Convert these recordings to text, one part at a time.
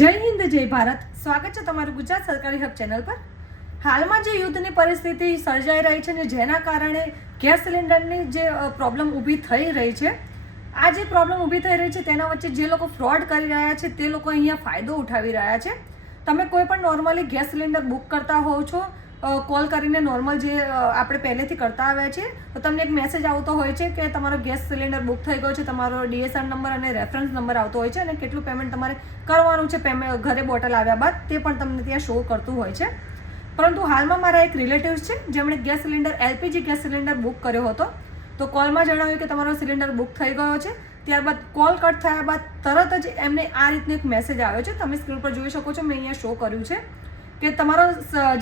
જય હિન્દ જય ભારત. સ્વાગત છે તમારું ગુજરાત સરકારી હબ ચેનલ પર. હાલમાં જે યુદ્ધની પરિસ્થિતિ સર્જાઈ રહી છે ને જેના કારણે ગેસ સિલિન્ડરની જે પ્રોબ્લેમ ઊભી થઈ રહી છે, આ જે પ્રોબ્લેમ ઊભી થઈ રહી છે તેના વચ્ચે જે લોકો ફ્રોડ કરી રહ્યા છે તે લોકો અહીંયા ફાયદો ઉઠાવી રહ્યા છે. તમે કોઈ પણ નોર્મલી ગેસ સિલિન્ડર બુક કરતા હોવ છો, કોલ કરીને નોર્મલ જે આપણે પહેલેથી કરતા આવ્યા છીએ, તો તમને એક મેસેજ આવતો હોય છે કે તમારો ગેસ સિલિન્ડર બુક થઈ ગયો છે, તમારો DSR નંબર અને રેફરન્સ નંબર આવતો હોય છે અને કેટલું પેમેન્ટ તમારે કરવાનું છે ઘરે બોટલ આવ્યા બાદ તે પણ તમને ત્યાં શો કરતું હોય છે. પરંતુ હાલમાં મારા એક રિલેટિવ્સ છે જેમણે gas cylinder LPG gas cylinder book કર્યો હતો. તો કોલમાં જણાવ્યું કે તમારો સિલિન્ડર બુક થઈ ગયો છે. ત્યારબાદ કોલ કટ થયા બાદ તરત જ એમને આ રીતનો એક મેસેજ આવ્યો છે, તમે સ્ક્રીન પર જોઈ શકો છો, મેં અહીંયા શો કર્યું છે કે તમારો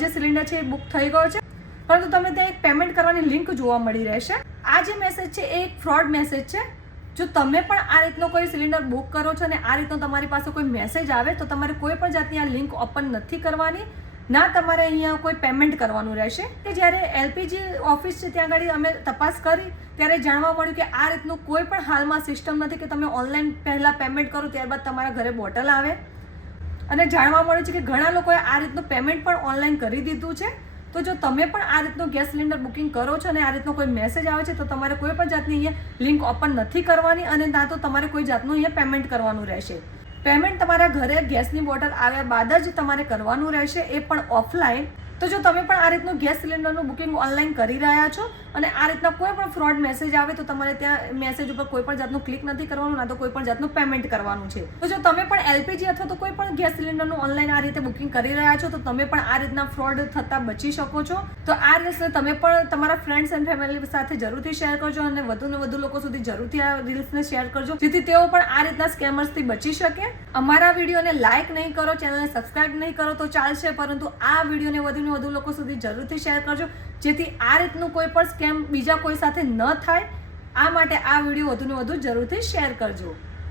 જે સિલિન્ડર છે એ બુક થઈ ગયો છે, પરંતુ તમને ત્યાં એક પેમેન્ટ કરવાની લિંક જોવા મળી રહેશે. આ જે મેસેજ છે એ એક ફ્રોડ મેસેજ છે. જો તમે પણ આ રીતનો કોઈ સિલિન્ડર બુક કરો છો અને આ રીતનો તમારી પાસે કોઈ મેસેજ આવે તો તમારે કોઈ પણ જાતની આ લિંક ઓપન નથી કરવાની, ના તમારે અહીંયા કોઈ પેમેન્ટ કરવાનું રહેશે. કે જ્યારે LPG ઓફિસ છે ત્યાં આગળ અમે તપાસ કરી ત્યારે જાણવા મળ્યું કે આ રીતનું કોઈ પણ હાલમાં સિસ્ટમ નથી કે તમે ઓનલાઈન પહેલાં પેમેન્ટ કરો ત્યારબાદ તમારા ઘરે બોટલ આવે. અને જાણવા મળ્યું છે કે ઘણા લોકોએ આ રીતનું પેમેન્ટ પણ ઓનલાઈન કરી દીધું છે. તો જો તમે પણ આ રીતનું ગેસ સિલિન્ડર બુકિંગ કરો છો અને આ રીતનો કોઈ મેસેજ આવે છે તો તમારે કોઈ પણ જાતની અહીંયા લિંક ઓપન નથી કરવાની અને ના તો તમારે કોઈ જાતનું અહીંયા પેમેન્ટ કરવાનું રહેશે. પેમેન્ટ તમારા ઘરે ગેસની બોટલ આવ્યા બાદ જ તમારે કરવાનું રહેશે, એ પણ ઓફલાઈન. તો જો તમે પણ આ રીતનું ગેસ સિલિન્ડરનું બુકિંગ ઓનલાઈન કરી રહ્યા છો અને આ રીતના કોઈ પણ ફ્રોડ મેસેજ આવે તો તમારે ત્યાં મેસેજ ઉપર કોઈ પણ જાતનું ક્લિક નથી કરવાનું, ના તો કોઈ પણ જાતનું પેમેન્ટ કરવાનું છે. તો જો તમે પણ LPG અથવા તો કોઈ પણ ગેસ સિલિન્ડરનું ઓનલાઈન આ રીતે બુકિંગ કરી રહ્યા છો તો તમે પણ આ રીતના ફ્રોડ થતાં બચી શકો છો. તો આ રીલ્સને તમે પણ તમારા ફ્રેન્ડ્સ એન્ડ ફેમિલી સાથે જરૂરથી શેર કરજો અને વધુને વધુ લોકો સુધી જરૂરથી આ રીલ્સને શેર કરજો જેથી તેઓ પણ આ રીતના સ્કેમર્સથી બચી શકે. અમારા વિડીયોને લાઇક નહીં કરો, ચેનલને સબસ્ક્રાઇબ નહીં કરો તો ચાલશે, પરંતુ આ વિડીયોને વધુ લોકો સુધી જરૂરથી શેર કરજો જેથી આ રીતનું કોઈ પણ સ્કેમ બીજા કોઈ સાથે ન થાય. આ માટે આ વિડીયો વધુને વધુ જરૂરથી શેર કરજો.